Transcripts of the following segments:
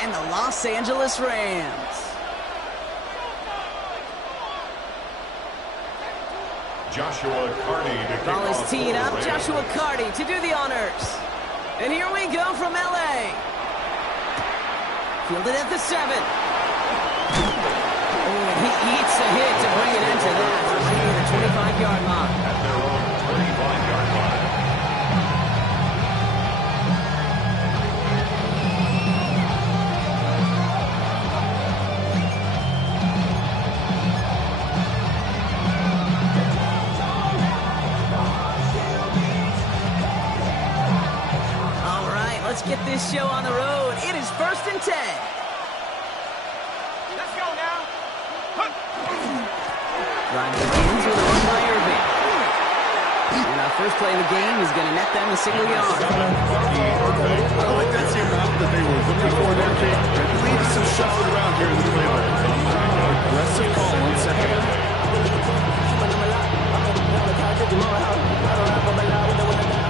and the Los Angeles Rams. Joshua Carty to kick Ball is off teed for up. the Rams. Joshua Carty to do the honors. And here we go from L.A. Fielded at the 7. Oh, he eats a hit to bring it into that. Right near the 25-yard line. At their own 25-yard line. Let's get this show on the road. It is 1st and 10. Let's go now. Drive begins with a run by Irving. And our first play of the game is going to net them a single yard. I like that's the amount that they were looking for there, Kate. There may be some shuffling around here in the playbook. Aggressive call on second.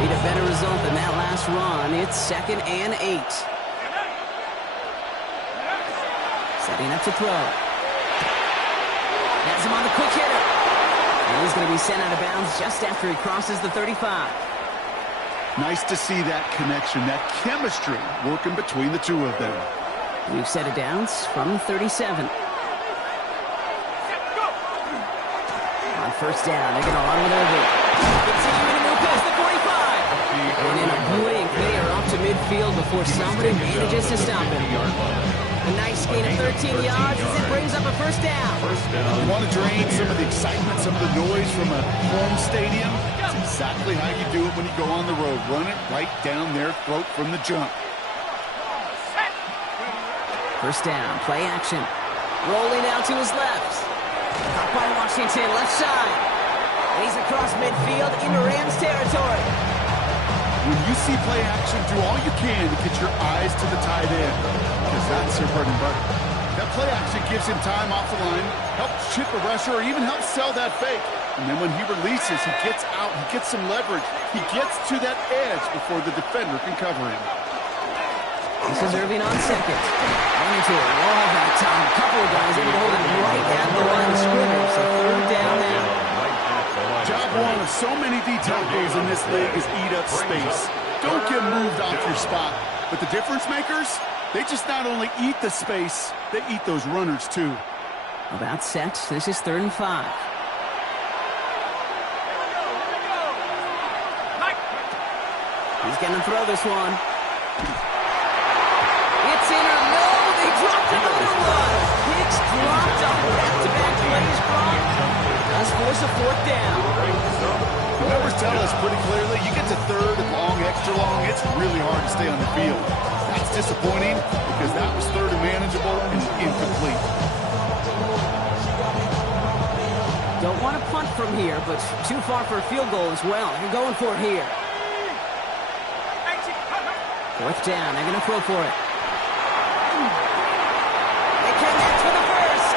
Need a better result than that last run. It's 2nd and 8. Setting up to throw. Has him on the quick hitter. And he's going to be sent out of bounds just after he crosses the 35. Nice to see that connection, that chemistry working between the two of them. We've set it downs from 37. On first down, they're going to run with Irving. Continuing to move past the 45. And in a blink, they are off to midfield before somebody manages to stop him. A nice gain of 13 yards as it brings up a first down. You want to drain some of the excitement, some of the noise from a home stadium? That's exactly how you do it when you go on the road. Run it right down their throat from the jump. First down, play action. Rolling out to his left. Caught by Washington, left side. And he's across midfield into Rams territory. When you see play action, do all you can to get your eyes to the tight end, because that's their bread and butter. That play action gives him time off the line, helps chip a rusher, or even helps sell that fake. And then when he releases, he gets out, he gets some leverage. He gets to that edge before the defender can cover him. This is Irving on second. Running to a wall that time. A couple of guys able to hold him right at the line of scrimmage. So 3rd down now. Job one of so many D tackles in this league is eat up space. Don't get moved off your spot. But the difference makers, they just not only eat the space, they eat those runners too. About set. This is 3rd and 5. He's going to throw this one. It's in or no. They dropped another one. Hicks dropped on back-to-back plays, Brock. Does force a 4th down. The numbers tell us pretty clearly, you get to 3rd and long, extra long, it's really hard to stay on the field. That's disappointing because that was 3rd and manageable and incomplete. Don't want to punt from here, but too far for a field goal as well. They're going for it here. 4th down. They're going to throw for it. They connect for the first.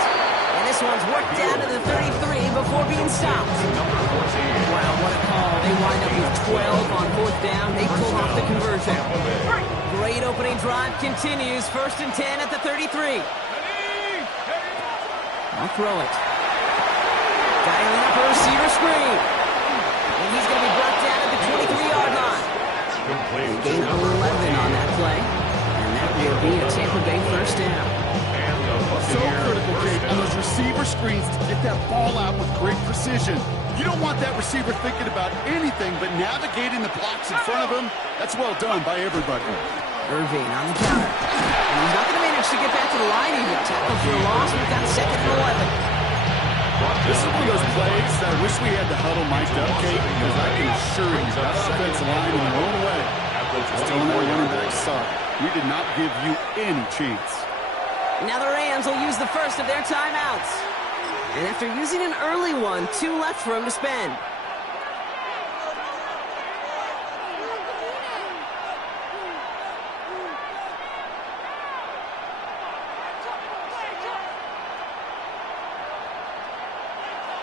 And this one's worked down to the 33 before being stopped. Wow, what a call. They wind up with 12 on 4th down. They pull off the conversion. Great opening drive continues. 1st and 10 at the 33. I'll throw it. Dialing up a receiver screen. And he's going to be brought down at the 23-yard line. Gain 11 on that play. And that will be a Tampa Bay first down. So critical, Kate, on those receiver screens to get that ball out with great precision. You don't want that receiver thinking about anything but navigating the blocks in front of him. That's well done by everybody. Irving on the counter. And he's not going to manage to get back to the line even. Tackle for a loss. We've got 2nd and 11. This is one of those plays that I wish we had the huddle mic'd up, Kate, because I can assure you that offensive line in their own way is telling that running back suck. We did not give you any chance. Now the Rams will use the first of their timeouts. And after using an early one, 2 left for him to spend.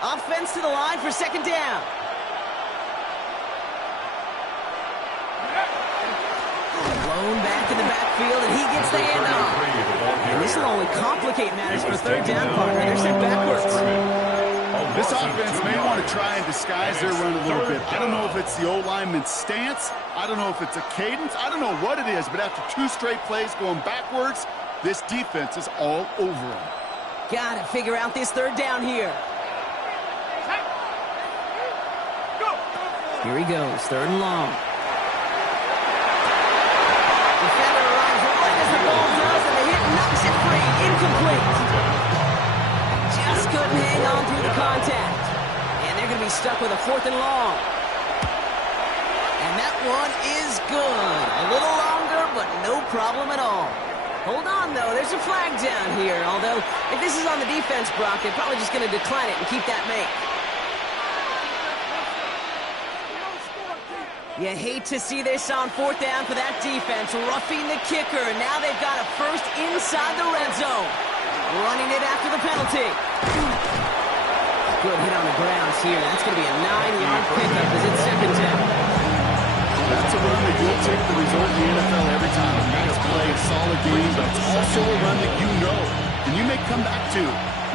Offense to the line for 2nd down. Blown back in the backfield, and he gets the handoff. And this will only complicate matters for third down, partner. They're set backwards. This offense may want to try and disguise their run a little bit. I don't know if it's the O-lineman's stance. I don't know if it's a cadence. I don't know what it is, but after 2 straight plays going backwards, this defense is all over them. Got to figure out this third down here. Here he goes, 3rd and long. Defender arrives right as the ball does, and the hit knocks it free. Incomplete. Just couldn't hang on through the contact. And they're going to be stuck with a 4th and long. And that one is good. A little longer, but no problem at all. Hold on, though. There's a flag down here. Although, if this is on the defense, Brock, they're probably just going to decline it and keep that make. You hate to see this on 4th down for that defense, roughing the kicker. Now they've got a first inside the red zone. Running it after the penalty. Good hit on the grounds here. That's going to be a 9-yard pickup as it's 2nd down. That's a run that you'll take the result in the NFL every time. A nice play, a solid game, but it's also a run that you know and you may come back to.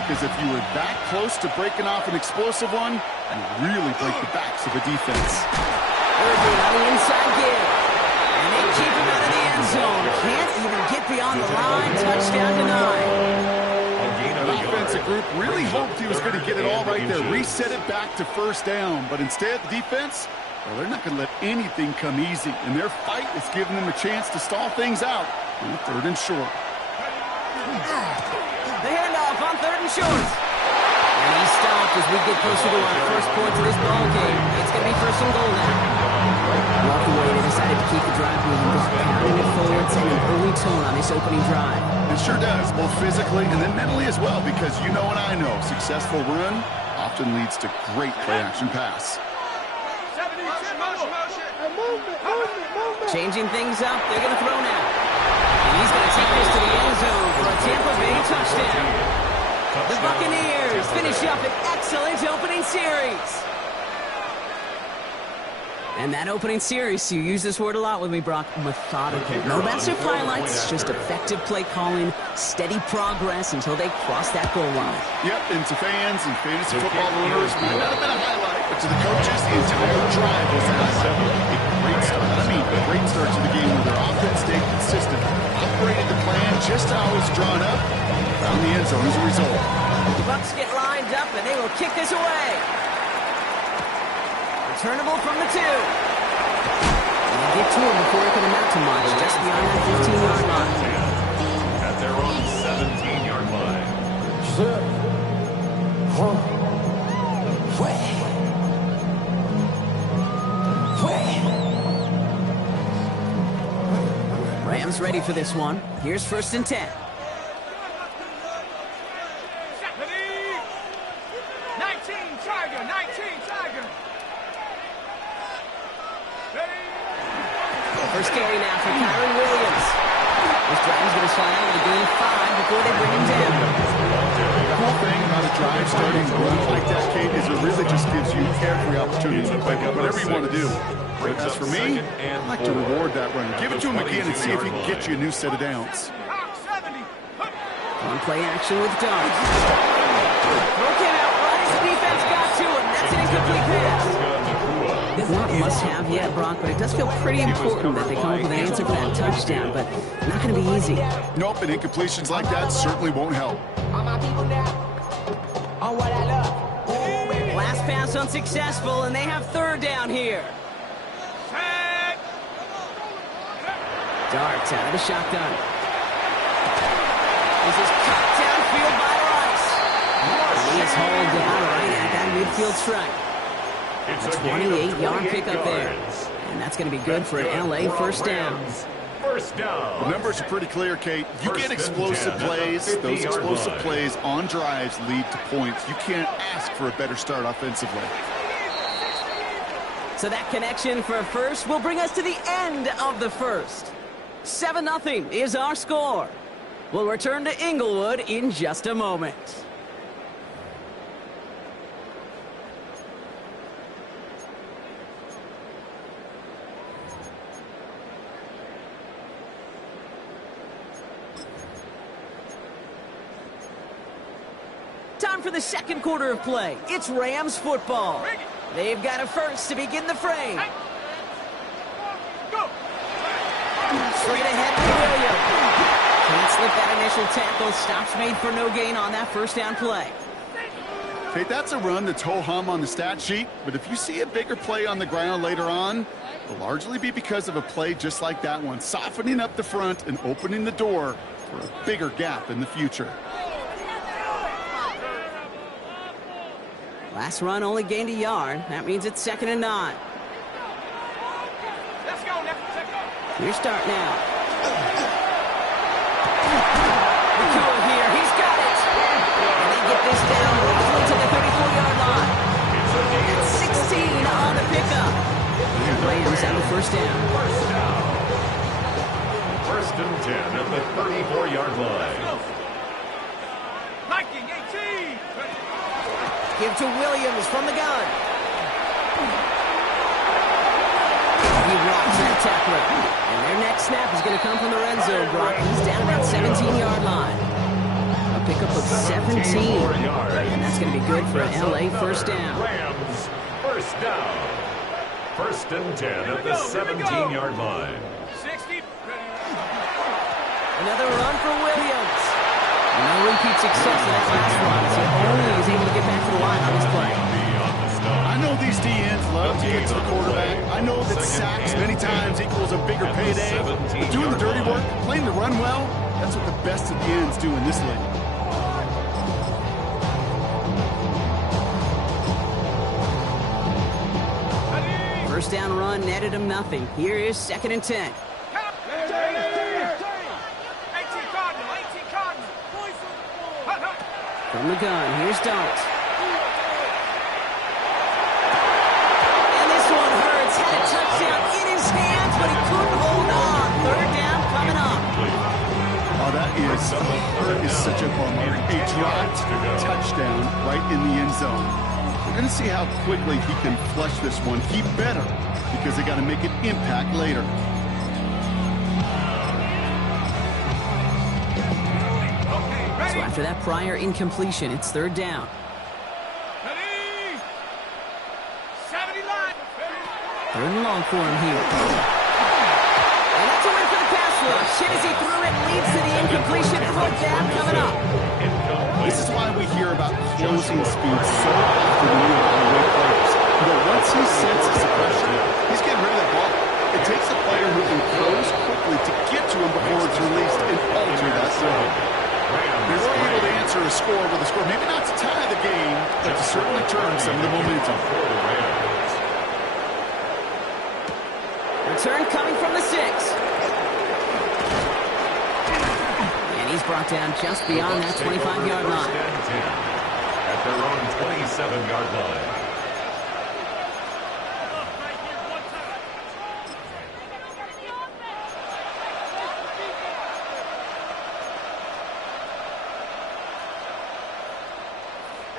Because if you were that close to breaking off an explosive one, you really break the backs of a defense. Irving on the inside give. And they keep him out of the end zone. Can't even get beyond the line. Touchdown denied. The offensive group really hoped he was going to get it all right there. Reset it back to 1st down. But instead, the defense, well, they're not going to let anything come easy. And their fight is giving them a chance to stall things out on 3rd and short. The handoff on 3rd and short. And he stopped as we get closer to our first points of this ball game. It's going to be 1st and goal now. Walking away, they decided to keep the drive moving, pounding it forward, setting an early tone on this opening drive. It sure does, both physically and then mentally as well, because you know and I know, successful run often leads to great play-action pass. Changing things up, they're going to throw now. And he's going to take this to the end zone for a Tampa Bay touchdown. The Buccaneers finish up an excellent opening series. And that opening series, you use this word a lot with me, Brock, methodical. No massive highlights, just effective play calling, steady progress until they cross that goal line. Yep, and to fans and fantasy football owners, might not have been a highlight, but to the coaches, the entire drive was a highlight. A great start. A great start to the game where their offense stayed consistent, operated the plan just how it was drawn up, found the end zone as a result. The Bucs get lined up, and they will kick this away. Returnable from the 2. And they get to him before he can amount to much, just beyond that 15-yard line. At their own 17-yard line. Rams ready for this one. Here's 1st and 10. 19 Tiger. First carry now for Kyron Williams. This drive's going to slide out and gain 5 before they bring him down. The whole thing about a drive starting to run like that, Kate, is it really just gives you every opportunity to pick up whatever you want to do. But as for me, I like to reward that run. Give it to him again and see if he can get you a new set of downs. On play action with Dobbs. Throw came out right as the defense got to him. That's an incomplete pass. Not must-have yet, Brock, but it does feel pretty important that they come up with an answer for that touchdown, but not going to be easy. Nope, and incompletions like that certainly won't help. Last pass unsuccessful, and they have 3rd down here. Darts out of the shotgun. This is cut downfield by Rice. He is hauled down right at that midfield stripe. A 28-yard pickup there. And that's going to be good for an LA first down. The numbers are pretty clear, Kate. You get explosive plays. Those explosive plays on drives lead to points. You can't ask for a better start offensively. So that connection for a first will bring us to the end of the first. 7-0 is our score. We'll return to Inglewood in just a moment. time for the second quarter of play. It's Rams football. They've got a first to begin the fray. Go! Straight ahead to Williams. Can't slip that initial tackle. Stops made for no gain on that first down play. Okay, that's a run that's ho-hum on the stat sheet, but if you see a bigger play on the ground later on, it'll largely be because of a play just like that one, softening up the front and opening the door for a bigger gap in the future. Last run only gained a yard. That means it's 2nd and 9. Let's go, let's go. Your start now. McCool here. He's got it. And they get this down roughly to the 34-yard line. It's 16 on the pickup. And Rams have the first down. First and 10 at the 34-yard line. Liking 18. Give to Williams from the gun. He rocks that tackler. And their next snap is going to come from the red zone, Brock. He's down at that 17-yard line. A pickup of 17. And that's going to be good for an LA first down. Rams, first down. First and 10 at the 17-yard line. 60. Another run for Williams. No repeat success in that last run, so only is able to get back to the line on this play. I know these DNs love to get to the quarterback. I know that sacks many times equals a bigger payday. But doing the dirty work, playing to run well, that's what the best of the ends do in this league. First down run netted him nothing. Here is 2nd and 10. 18 Cardinal, 18 Cardinal. From the gun, here's Dart. And this one hurts. Had a touchdown in his hands, but he couldn't hold on. 3rd down coming up. Oh, that is such a bummer. A dropped touchdown right in the end zone. We're going to see how quickly he can flush this one. He better, because they got to make an impact later. So after that prior incompletion, it's 3rd down. Ready? 70 line. 3rd and long for him here. And that's a win for the pass rush. Hit as he threw it, leads to the incompletion. 4th down coming up. This is why we hear about closing speed so often when you're on away players. But once he senses the pressure, he's getting rid of that ball. It takes a player who can close quickly to get to him before it's released and alter that throw. They were able to answer a score with a score. Maybe not to tie the game, but to certainly turn some of the momentum. Return coming from the 6. And he's brought down just beyond that 25-yard line. At their own 27-yard line.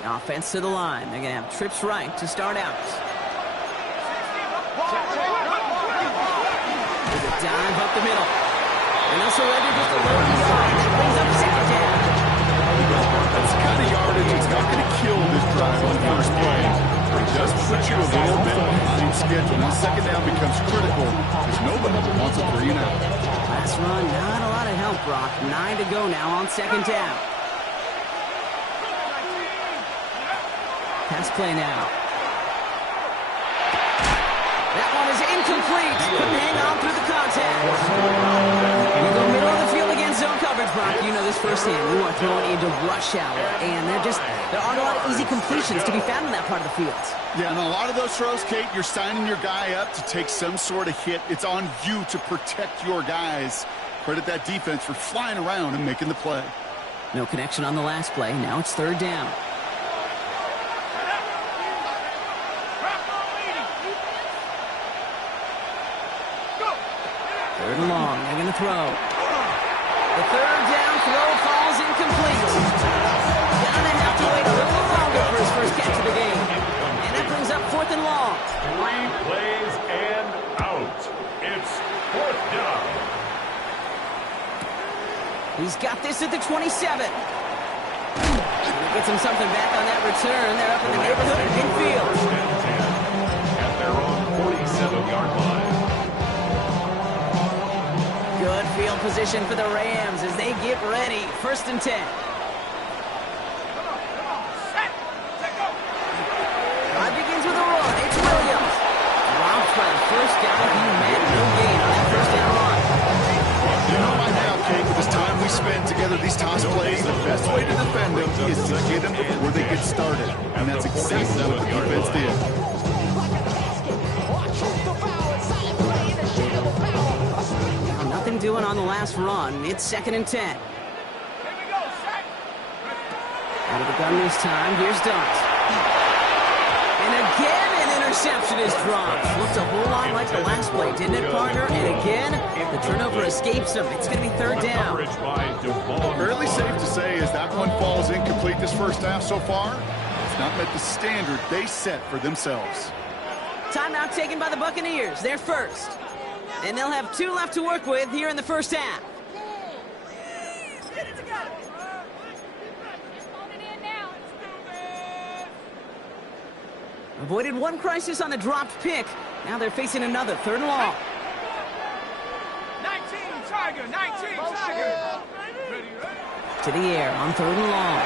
Offense to the line. They're going to have trips right to start out. There's a dive up the middle. And they'll surrender just a little yard. That brings up 2nd down. That's the kind of yardage that's not going to kill this drive on the first play. But it does put you a little bit behind schedule. Now 2nd down becomes critical because nobody wants a 3 and out. Last run, not a lot of help, Brock. 9 to go now on 2nd down. Pass play now. That one is incomplete. Couldn't hang on through the contact. You go middle of the field against zone coverage, Brock. You know this firsthand. You are throwing into rush hour. And there aren't a lot of easy completions to be found in that part of the field. Yeah, and a lot of those throws, Kate, you're signing your guy up to take some sort of hit. It's on you to protect your guys. Credit that defense for flying around and making the play. No connection on the last play. Now it's 3rd down. Third and long. They're going to throw. The 3rd down throw falls incomplete. Gonna have to wait a little longer for his first catch of the game. And that brings up 4th and long. 3 plays and out. It's 4th down. He's got this at the 27. Here we go gets him something back on that return. They're up in the neighborhood of midfield. First and 10 at their own 47-yard line. Good field position for the Rams as they get ready. First and 10. Drive begins with a run. It's Williams. Dropped for the first down. He meant no gain on that first down run. You know by now, King, with this time we spend together, these toss plays, the best way to defend them is to get them before they get started. And that's exactly what the defense did. Now, nothing doing on the last run. It's second and 10. Out of the gun this time. Here's Dunk. And again, an interception is dropped. Looked a whole lot like the last play, didn't it, partner? And again, the turnover escapes him. It's going to be third down. Fairly safe to say as that one falls incomplete this first half so far, it's not met the standard they set for themselves. Timeout taken by the Buccaneers. They're first. And they'll have 2 left to work with here in the first half. Avoided one crisis on the dropped pick. Now they're facing another. Third and long. 19 Tiger, 19 Tiger. To the air on third and long.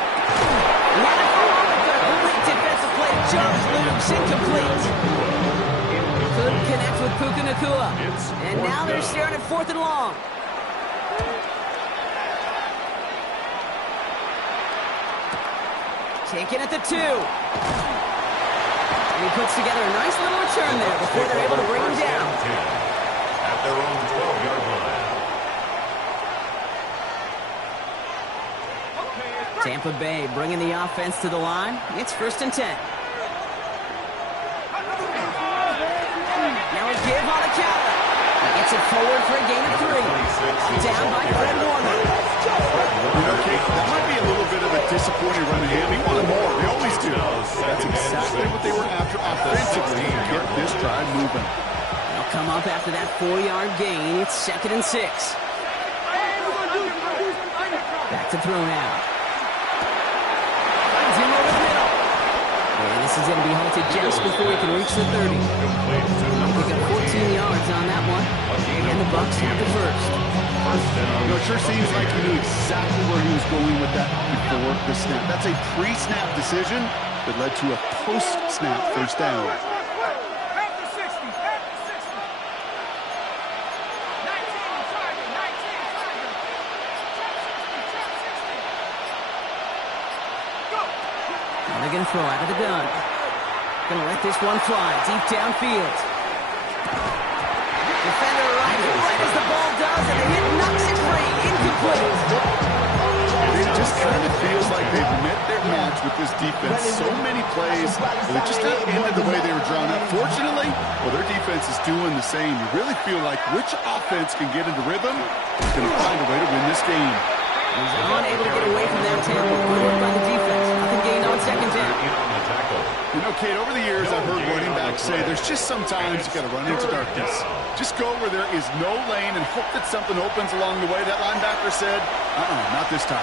Ran it for a moment, but a great defensive play. Jones loose, incomplete. Couldn't connect with Puka Nacua. And now they're staring at fourth and long. Taken at the 2. And he puts together a nice little return there before they're able to bring him down. At their own 12-yard line. Tampa Bay bringing the offense to the line. It's first and 10. Now a give on the counter. He gets it forward for a gain of 3. Down by Fred Warner. You know, Kate, that might be a little bit of a disappointing run ahead. They wanted more. They always do. That's exactly what they were after offensively to get this drive moving. They'll come up after that 4-yard gain. It's second and 6. Back to throw now. Finds him over the middle. And this is going to be halted just before he can reach the 30. Pick up 14 yards on that one. And the Bucs have the first. You know, it sure seems like he knew exactly where he was going with that before the snap. That's a pre-snap decision that led to a post-snap first down. Back to 60, back to 60. 19 Tiger, 19 Tiger. Trap 60. Go. Now they're going to throw out of the gun. Going to let this one fly deep downfield. Defender right as the ball does, and the hit knocks it free. Incomplete. It just kind of feels like they've met their match with this defense. So many plays, but it just not ended the way they were drawn up. Fortunately, well, their defense is doing the same. You really feel like which offense can get into rhythm is going to find a way to win this game. He's unable to get away from that tackle. Good work by the defense. Nothing gained on second down. You know, Kate, over the years, I've heard running backs say there's just sometimes you got to run into darkness. Just go where there is no lane and hope that something opens along the way. That linebacker said, not this time.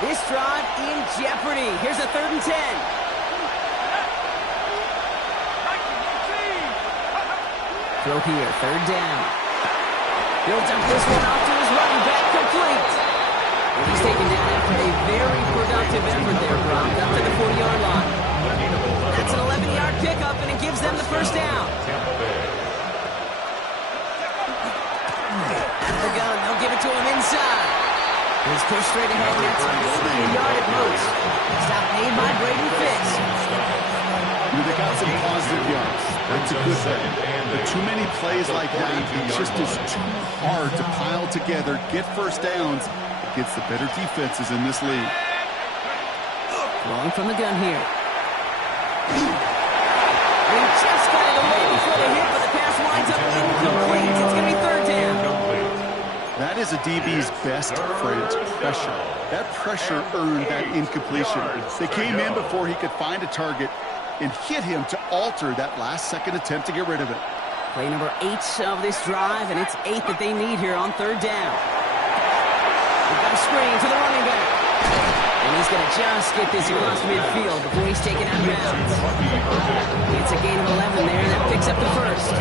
This drive in jeopardy. Here's a third and 10. Throw here, third down. He'll dump this one off to his running back, complete. And he's taken down after a very productive effort there, Brock, up to the 40-yard line. That's an 11-yard pickup, and it gives them the first down. Out of the gun, they'll give it to him inside. He's pushed straight ahead, and that's maybe a yard at most. Stop made by Braden Fitz. They got some positive yards. That's a good thing. But too many plays like that, it just is too hard to pile together, get first downs against the better defenses in this league. Throwing from the gun here. He just got it away before the hit, but the pass winds up incomplete. It's going to be third down. That is a DB's best phrase, pressure. That pressure earned that incompletion. They came in before he could find a target and hit him to alter that last-second attempt to get rid of it. Play number 8 of this drive, and it's 8 that they need here on third down. got a screen to the running back. And he's going to just get this across midfield before he's taken out of bounds. It's a gain of 11 there, and that picks up the first.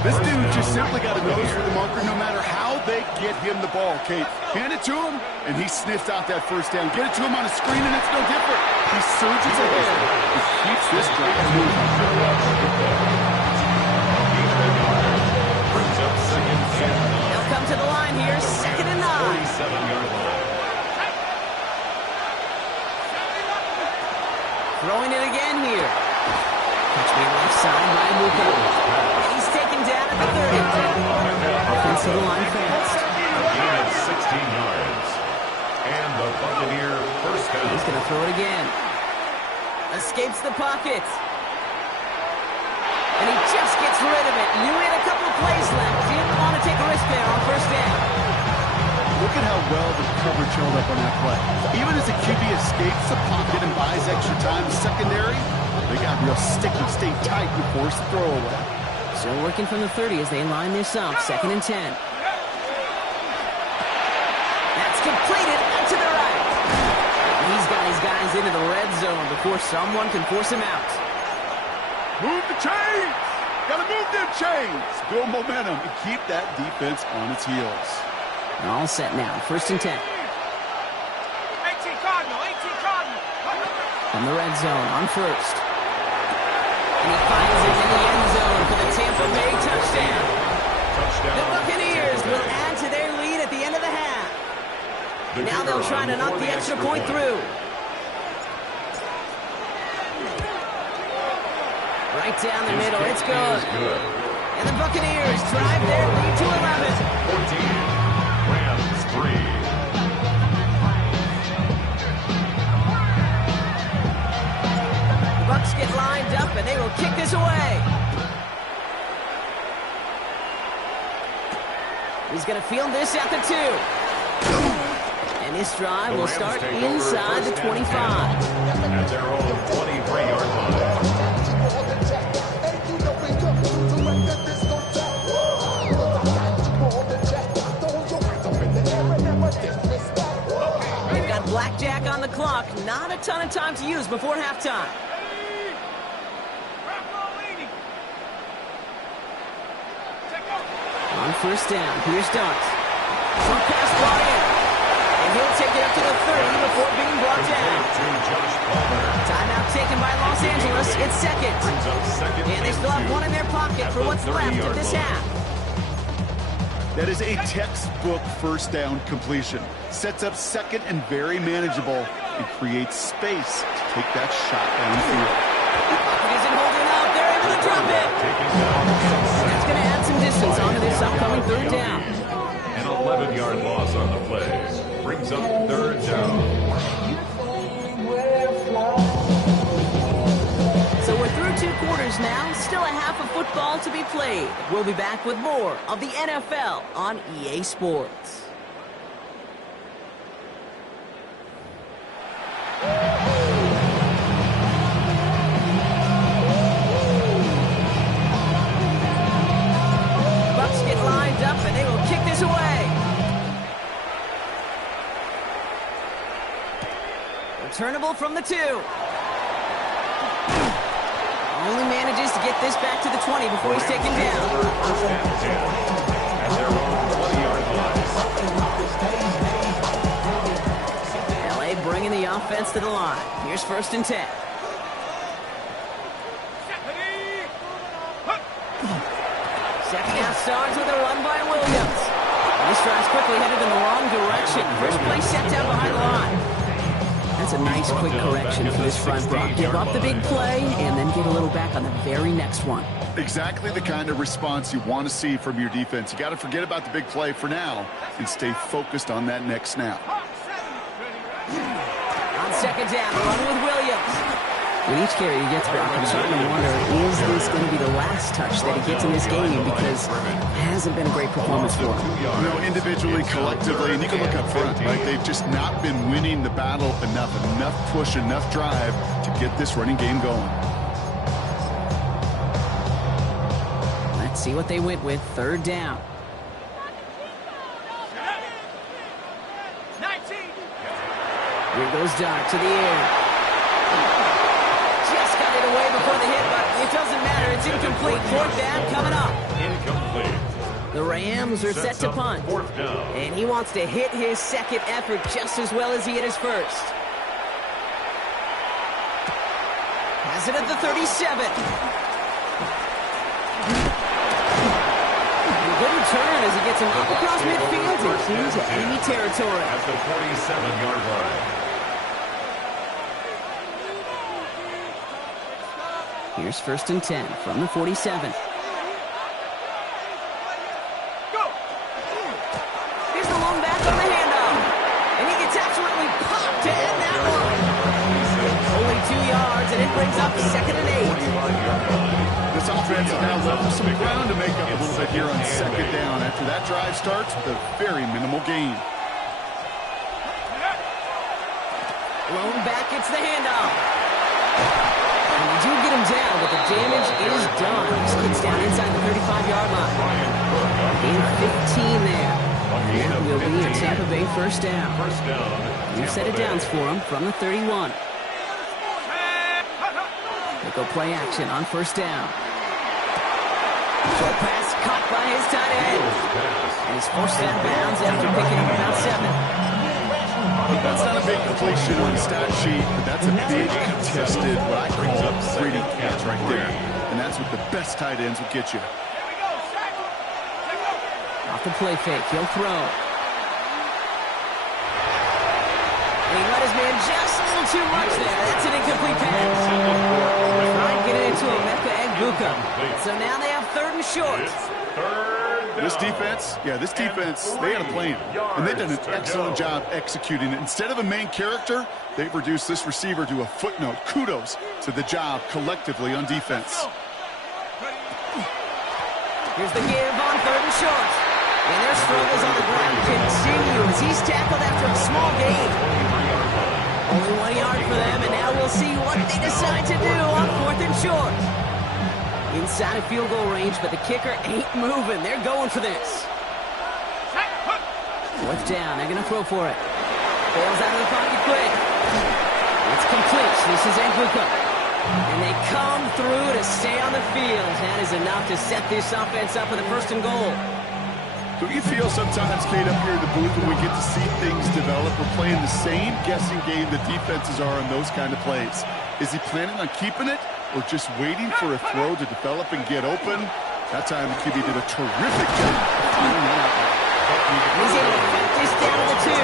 This dude just simply got a nose for the marker no matter how they get him the ball, Kate. Hand it to him, and he sniffs out that first down. Get it to him on a screen, and it's no different. He surges ahead and keeps this drive moving. They'll come to the line here, 2nd and 9. 47-yard line. Throwing it again here. Catch me left side by Luka. He's taken down at the 30. Offensive line fast. Gain of 16 yards. And the Buccaneer first down. He's going to throw it again. Escapes the pocket. And he just gets rid of it. Knew he had a couple of plays left. Didn't want to take a risk there on first down. Look at how well the coverage held up on that play. Even as the QB escapes the pocket and buys extra time secondary, they got real sticky, stay tight, and force the throwaway. Still working from the 30 as they line this up, 2nd and 10. That's completed out to the right. He's got his guys into the red zone before someone can force him out. Move the chains! Gotta move them chains! Build momentum and keep that defense on its heels. All set now, 1st and 10. 18 Cardinal, 18 Cardinal. From the red zone on first. And he finds it in the end zone for the Tampa Bay touchdown. The Buccaneers will add to their lead at the end of the half. Now they'll try to knock the extra point through. Right down the middle, it's good. And the Buccaneers drive their lead to 11. 14. Rams 3. The Bucs get lined up, and they will kick this away. He's going to field this at the 2. And this drive will start inside the 25. At their own 23-yard line. They've got blackjack on the clock. Not a ton of time to use before halftime. On first down, here's starts. Front pass brought in. And he'll take it up to the 30 before being brought down. Timeout taken by Los Angeles. It's second. And they still have one in their pocket for what's left of this half. That is a textbook first down completion. Sets up second and very manageable and creates space to take that shot downfield. Isn't holding up. They're able to drop it. That's going to add some distance onto this upcoming 3rd down. An 11-yard loss on the play. Brings up 3rd down. So we're through 2 quarters now. Still a half of football to be played. We'll be back with more of the NFL on EA Sports. Bucs get lined up, and they will kick this away. Returnable from the 2. Only manages to get this back to the 20 before he's taken down. First and 10. At their own 20-yard line. LA bringing the offense to the line. Here's 1st and 10. Second half starts with a run by Williams. This drive's quickly headed in the wrong direction. First play set down behind the line. That's a nice quick correction for this front block. Give up the big play and then get a little back on the very next one. Exactly the kind of response you want to see from your defense. You got to forget about the big play for now and stay focused on that next snap. On second down, a run with Williams. With each carry he gets back, I'm starting to wonder, is this going to be the last touch that he gets in this game? Because it hasn't been a great performance for him. You know, individually, collectively, and you can look up front, right? They've just not been winning the battle enough push, enough drive to get this running game going. Let's see what they went with. 3rd down. Here goes Dart to the air. Just got it away before the hit, but it doesn't matter. It's incomplete. Fourth down coming up. Incomplete. The Rams are set to punt. Fourth down. And he wants to hit his second effort just as well as he hit his first. Has it at the 37. Good return as he gets him up across midfield and into enemy territory. At the 47-yard line. Here's 1st and 10 from the 47. Here's the long back on the handoff. And he gets absolutely popped to end that one. Only 2 yards, and it brings up 2nd and 8. This offense has now left some ground to make up a little bit here on 2nd down after that drive starts with a very minimal gain. Lone back gets the handoff. And they do get him down, but the damage is done. He's down inside the 35-yard line. Gain 15 there. And that will be a Tampa Bay first down. New set of downs for him from the 31. They go play action on 1st down. Short pass caught by his tight end. And he's forced out of bounds after picking up about 7. That's not a big completion on the stat sheet, but that's a big contested, what I call gritty catch right there. And that's what the best tight ends will get you. Off the play fake, he'll throw. And he let his man just a little too much there. That's an incomplete pass. Trying to get it into Emeka Egbuka. So now they have 3rd and short. This defense, they had a plan. And they've done an excellent job executing it. Instead of a main character, they've reduced this receiver to a footnote. Kudos to the job collectively on defense. Here's the give on 3rd and short. And their struggles on the ground continue as he's tackled after a small gain. Only 1 yard for them, and now we'll see what they decide to do on 4th and short. Inside of field goal range, but the kicker ain't moving. They're going for this. 4th down. They're going to throw for it. Fails out of the pocket quick. It's complete. This is Egbuka. And they come through to stay on the field. That is enough to set this offense up with a 1st and goal. Do you feel sometimes, Kate, up here in the booth when we get to see things develop? We're playing the same guessing game the defenses are on those kind of plays. Is he planning on keeping it or just waiting for a throw to develop and get open? That time, the QB did a terrific job of finding that out. He's able to fit this down to the 2.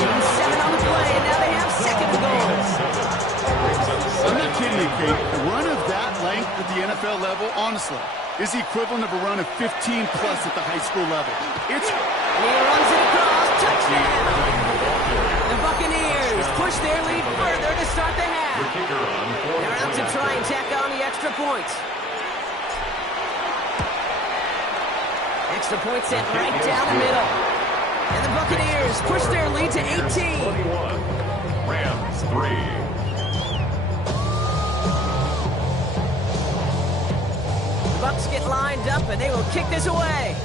Give him 7 on the play, and now they have 2nd and goal. I'm not kidding you, Kate. A run of that length at the NFL level, honestly, is the equivalent of a run of 15-plus at the high school level. And he runs it across. Touchdown! The Buccaneers push their lead further to start the half. They're out to try and tack on the extra point. Extra point set right down the middle. And the Buccaneers push their lead to 18. 21. Rams 3. Bucks get lined up, and they will kick this away.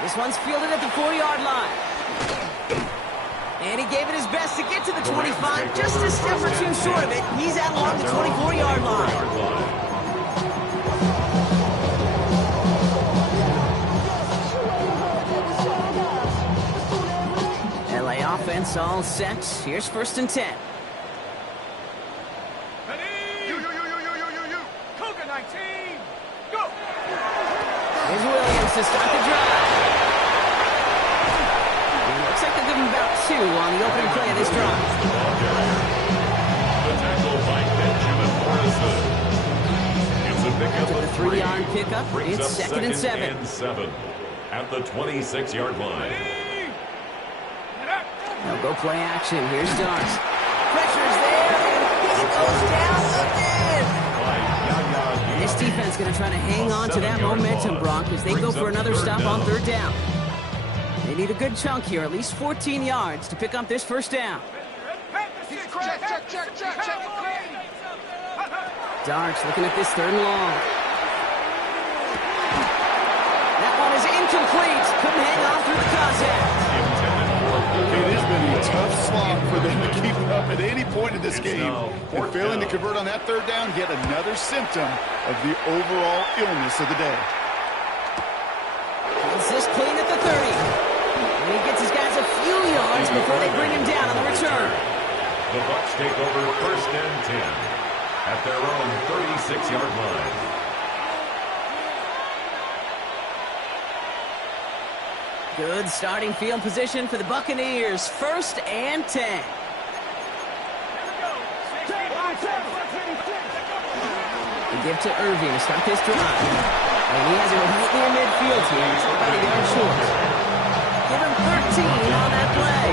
This one's fielded at the 4-yard line. And he gave it his best to get to the 25, just a step or two short of it. He's out along the 24-yard line. LA offense all set. Here's 1st and 10. Here's Williams to start the drive. It looks like they'll give him about 2 on the opening play of this drive. The tackle by Benjamin Morrison. It's a pickup of 3. 3-yard pickup. It's 2nd and 7. At the 26-yard line. They'll go play action. Here's Dart. Pressure's there, and he goes down again. And this defense going to try to hang on to that momentum, Brock, as they go for another stop on 3rd down. They need a good chunk here, at least 14 yards to pick up this 1st down. Check. Darts looking at this 3rd and long. That one is is incomplete. Couldn't hang on through the contact. It has been a tough slog for them to keep up at any point in this game. And failing to convert on that third down, yet another symptom of the overall illness of the day. Keeps this clean at the 30. And he gets his guys a few yards before they bring him down on the return. The Bucs take over 1st and 10 at their own 36-yard line. Good starting field position for the Buccaneers. 1st and 10. They give to Irving to start this drive. And he has it right near midfield here. It's about a yard short. Give him 13 on that play.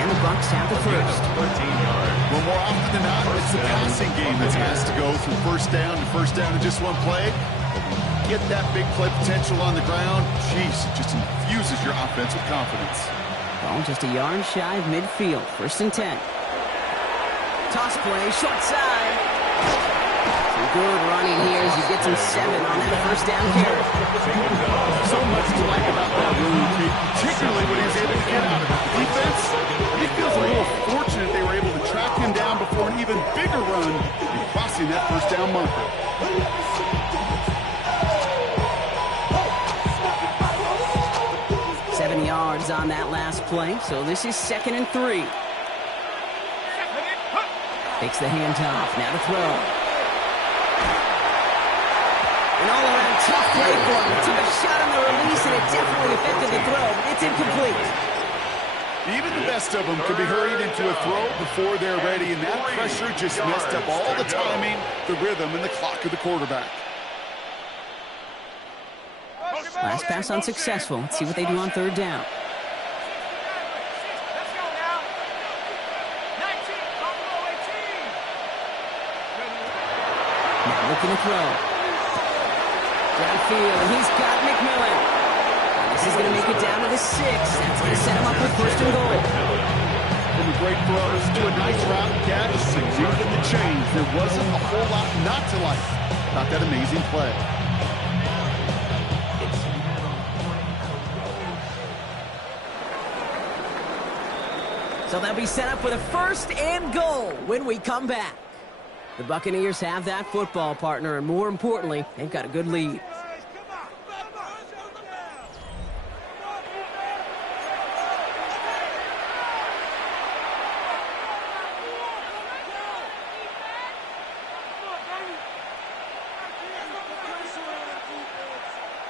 And the Bucs have the first. 13 yards. Well, more often than not, it's the passing game that's has to go from first down to just one play. Get that big play potential on the ground, jeez, it just infuses your offense with confidence. Ball just a yard shy of midfield. 1st and 10. Toss play, short side. Some good running here as he gets him 7 on that 1st down carry. So much to like about that run, particularly when he was able to get out of it. The defense, he feels a little fortunate they were able to track him down before an even bigger run and crossing that 1st down marker. 7 yards on that last play, so this is 2nd and 3. Takes the handoff, now to throw. An all-around tough play for him. Took a shot on the release, and it definitely affected the throw, but it's incomplete. Even the best of them could be hurried into a throw before they're ready, and that pressure just messed up all the timing, the rhythm, and the clock of the quarterback. Last pass unsuccessful. Let's see what they do on 3rd down. Let's go now. 19, Buffalo 18. Now looking to throw. Downfield, and he's got McMillan. And this is going to make it down to the 6. That's going to set him up with 1st and goal. From the great throws to a nice route catch, succeeded the change. There wasn't a whole lot not to like about that amazing play. So they'll be set up with a 1st and goal when we come back. The Buccaneers have that football partner, and more importantly, they've got a good lead.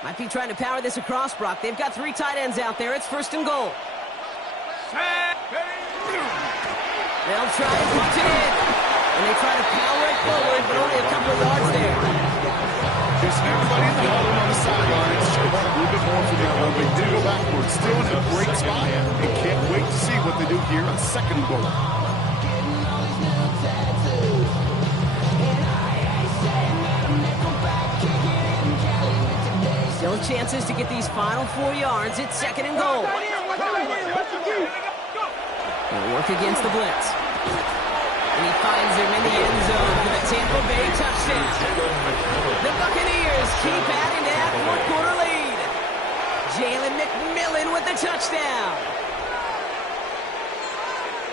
Might be trying to power this across, Brock. They've got 3 tight ends out there. It's 1st and goal. They'll try to punch it in. And they try to power it forward, but only a couple of yards there. Just everybody in the huddle on the sidelines should have a little bit more for their goal. They did go backwards. Still in a great spot. And can't wait to see what they do here on 2nd and goal. Still chances to get these final 4 yards. It's 2nd and goal. They'll work against the blitz. And he finds him in the end zone for the Tampa Bay touchdown. The Buccaneers keep adding to that 4th-quarter lead. Jalen McMillan with the touchdown.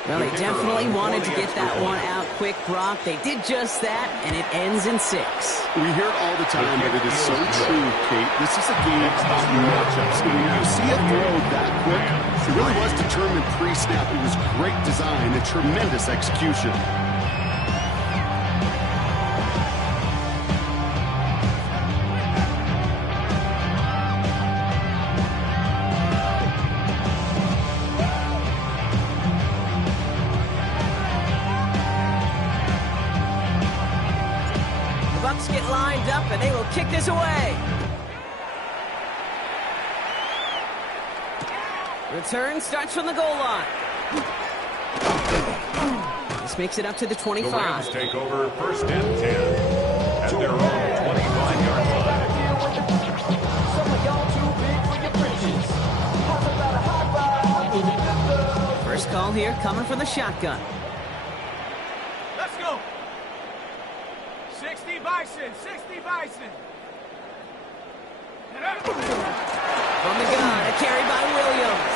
Well, they definitely wanted to get that one out quick, Brock. They did just that, and it ends in 6. We hear it all the time, but it is so true, Kate. This is a game about matchups. And when you see a throw that quick, it really was determined pre-snap. It was great design and tremendous execution. Get lined up, and they will kick this away. Return starts from the goal line. This makes it up to the 25. The Rams take over 1st and 10 at their own 25-yard line. First call here coming from the shotgun. Let's go. 60 Bison, 60 Bison. From the gun, a carry by Williams.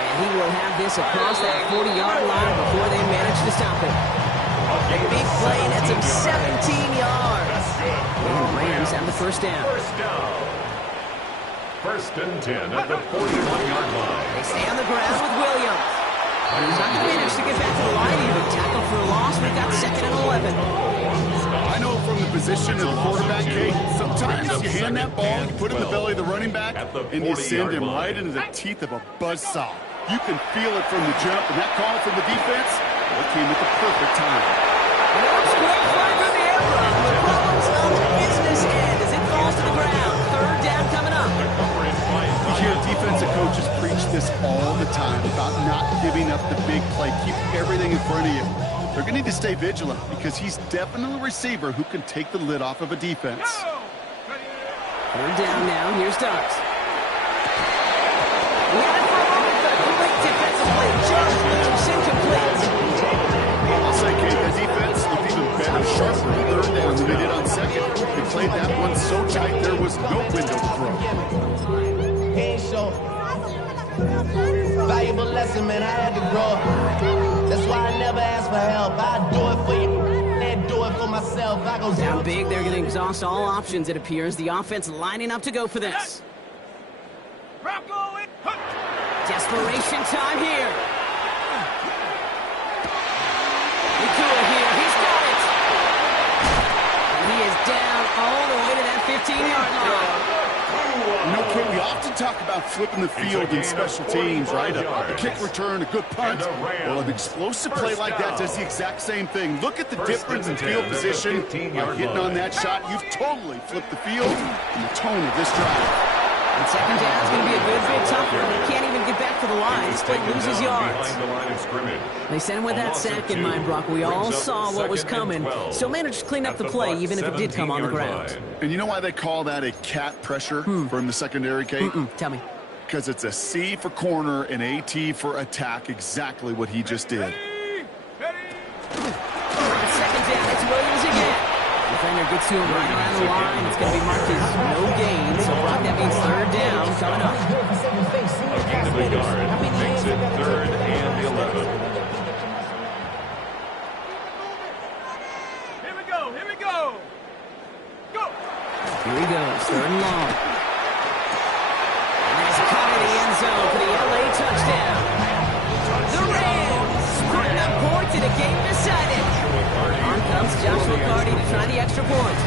And he will have this across that 40-yard line before they manage to stop him. A big play, and that's him 17 yards. And the Rams have the first down. First and 10 at the 41-yard line. They stay on the ground with Williams. But he's not going to manage to get back to the line even. Tackle for a loss. We've got 2nd and 11. I know from the position of the quarterback, Kate, sometimes you hand that ball, you put it in the belly of the running back, and you send him right into the teeth of a buzzsaw. You can feel it from the jump, and that call from the defense, it came at the perfect time. And that was quick fly through the air run. The problem's on the business end as it falls to the ground. 3rd down coming up. You hear defensive coaches preach this all the time about not giving up the big play. Keep everything in front of you. They're going to need to stay vigilant because he's definitely a receiver who can take the lid off of a defense. 3rd down now. Here's Dubs. He had it for a moment, but a great defensive play. Just loose, incomplete. I'll say, Kate, the defense looked even better, sharper on 3rd down than they did on 2nd. They played that one so tight there was no window to throw. Ain't so valuable lesson, man. I had to grow up. That's why I never ask for help. I do it for you and do it for myself. I go Down big, they're going to exhaust all options, it appears. The offense lining up to go for this. Desperation time here. Nakua here, he's got it. And he is down all the way to that 15-yard line. You know, Kate, we often talk about flipping the field in special teams, right? A kick return, a good punt. Well, an explosive play like that does the exact same thing. Look at the difference in field position. By hitting on that shot, you've totally flipped the field and the tone of this drive. And 2nd down is going to be a good bit tougher. He can't even get back to the line. Split loses yards. They sent him with that sack in mind, Brock. We all saw what was coming. Still managed to clean up the play, even if it did come on the ground. And you know why they call that a cat pressure from the secondary, Kate? Tell me. Because it's a C for corner and a T for attack, exactly what he just did. 2nd down, it's Williams again. Defender gets to him right around the line. It's going to be marked as no gain. So, Brock, that means 3rd down coming up. A gain of a yard makes it 3rd and 11. Here we go. Here we go. Go. Here he goes, 3rd and long. And there's a cut in the end zone for the LA touchdown. The Rams putting up points in a game decided. On comes Joshua Carty to try the extra point.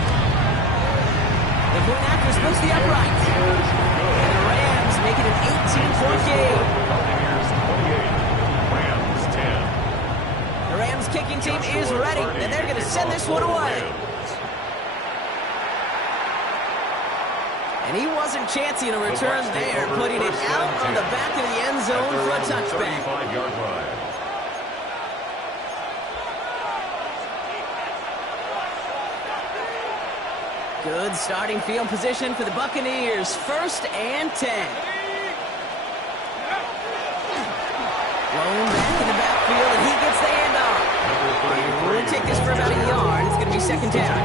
The point after splits the upright. And the Rams make it an 18-point game. Rams 10. The Rams kicking team is ready, and they're going to send this one away. And he wasn't chancing a return there, putting it out on the back of the end zone for a touchback. 35-yard line. Good starting field position for the Buccaneers. 1st and 10. Blown back in the backfield, and he gets the handoff. We'll take this for about a yard. It's going to be 2nd down.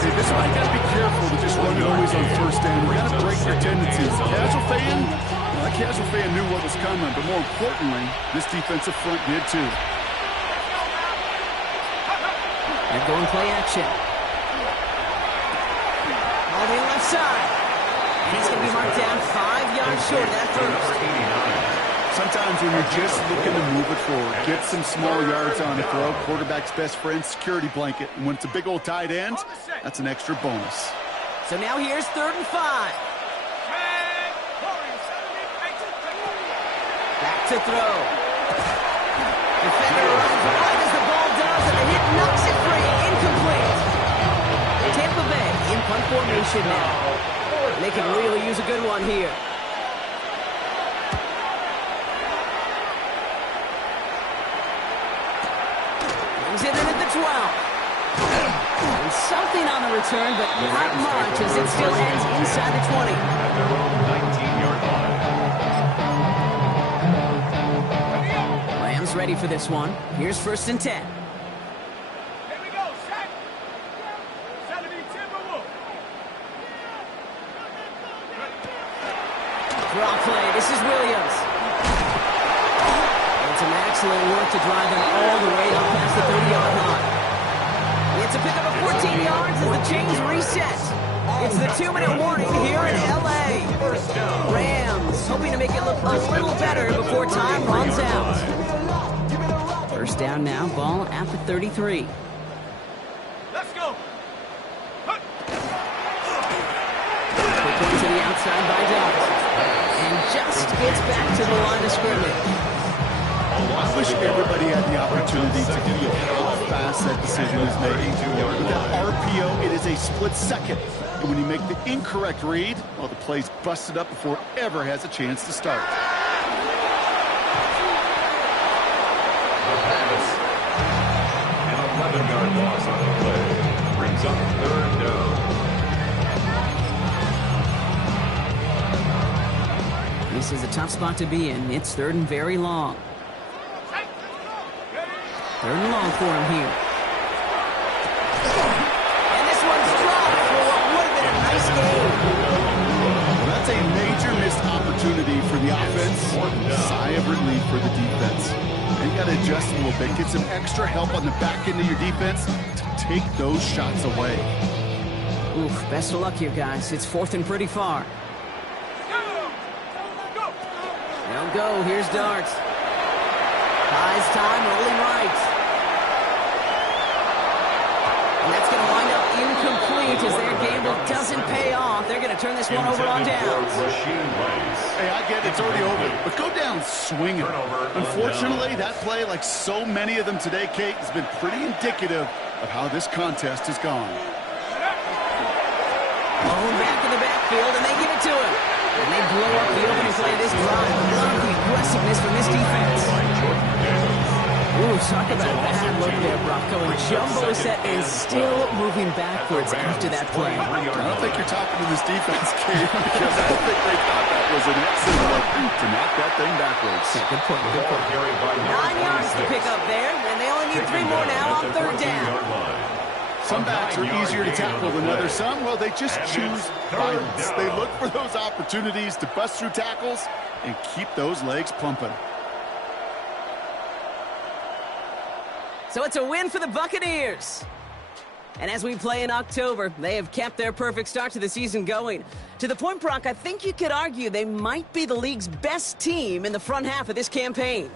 This is why you got to be careful to just run it always on 1st down. You got to break your tendencies. Casual fan, well, that casual fan knew what was coming, but more importantly, this defensive front did too. They're going play action. All the left side. And he's going to be marked down 5 yards short of that first. Sometimes when you're just looking to move it forward, get some small yards on the throw, quarterback's best friend, security blanket. And when it's a big old tight end, that's an extra bonus. So now here's 3rd and 5. Back to throw. Defender runs right as the ball does, and the hit knocks it free. Incomplete. Tampa Bay in punt formation now. They can really use a good one here. Brings it in at the 12. And something on the return, but not much as it still ends inside the 20. At their own 19-yard line. Rams ready for this one. Here's 1st and 10. Here we go. Set. 70 Timberwolves. Draw play. This is Williams. And some excellent work to drive him all the way up past the 30-yard line. It's a pickup of 14 yards as the chains reset. It's the 2-minute warning here in L.A. Rams hoping to make it look a little better before time runs out. First down now, ball at the 33. Let's go. Quick to the outside by Dobbs. And just gets back to the line of scrimmage. I wish everybody had the opportunity to feel how fast that decision is made. With that RPO, it is a split second. And when you make the incorrect read, well, the play's busted up before it ever has a chance to start. The pass. An 11-yard loss on the play. Brings up third down. This is a tough spot to be in. It's third and very long. Third and long for him here. And this one's dropped for what would have been a nice game. Well, that's a major missed opportunity for the offense. Sigh of relief for the defense. And you got to adjust a little bit. Get some extra help on the back end of your defense to take those shots away. Oof, best of luck here, guys. It's fourth and pretty far. They'll go. Here's Darts. High's time, rolling right. And that's going to wind up incomplete as their gamble doesn't pay off. They're going to turn this one over on downs. Hey, I get it. It's already over. But go down swinging. Unfortunately, that play, like so many of them today, Kate, has been pretty indicative of how this contest has gone. Bone back in the backfield, and they give it to him. And they blow up the opening play of this drive. I love the aggressiveness from this defense. Ooh, talk about a bad look there, Brock. Going jumbo set and still moving backwards after that play. I don't think you're talking to this defense, Kate, because I don't think they thought that was an excellent look to knock that thing backwards. Yeah, good point, good point. 9 yards to pick up there, and they only need 3 more now on third down. Some backs are easier to tackle than others. Some, well, they just choose violence. They look for those opportunities to bust through tackles and keep those legs pumping. So it's a win for the Buccaneers. And as we play in October, they have kept their perfect start to the season going. To the point, Brock, I think you could argue they might be the league's best team in the front half of this campaign.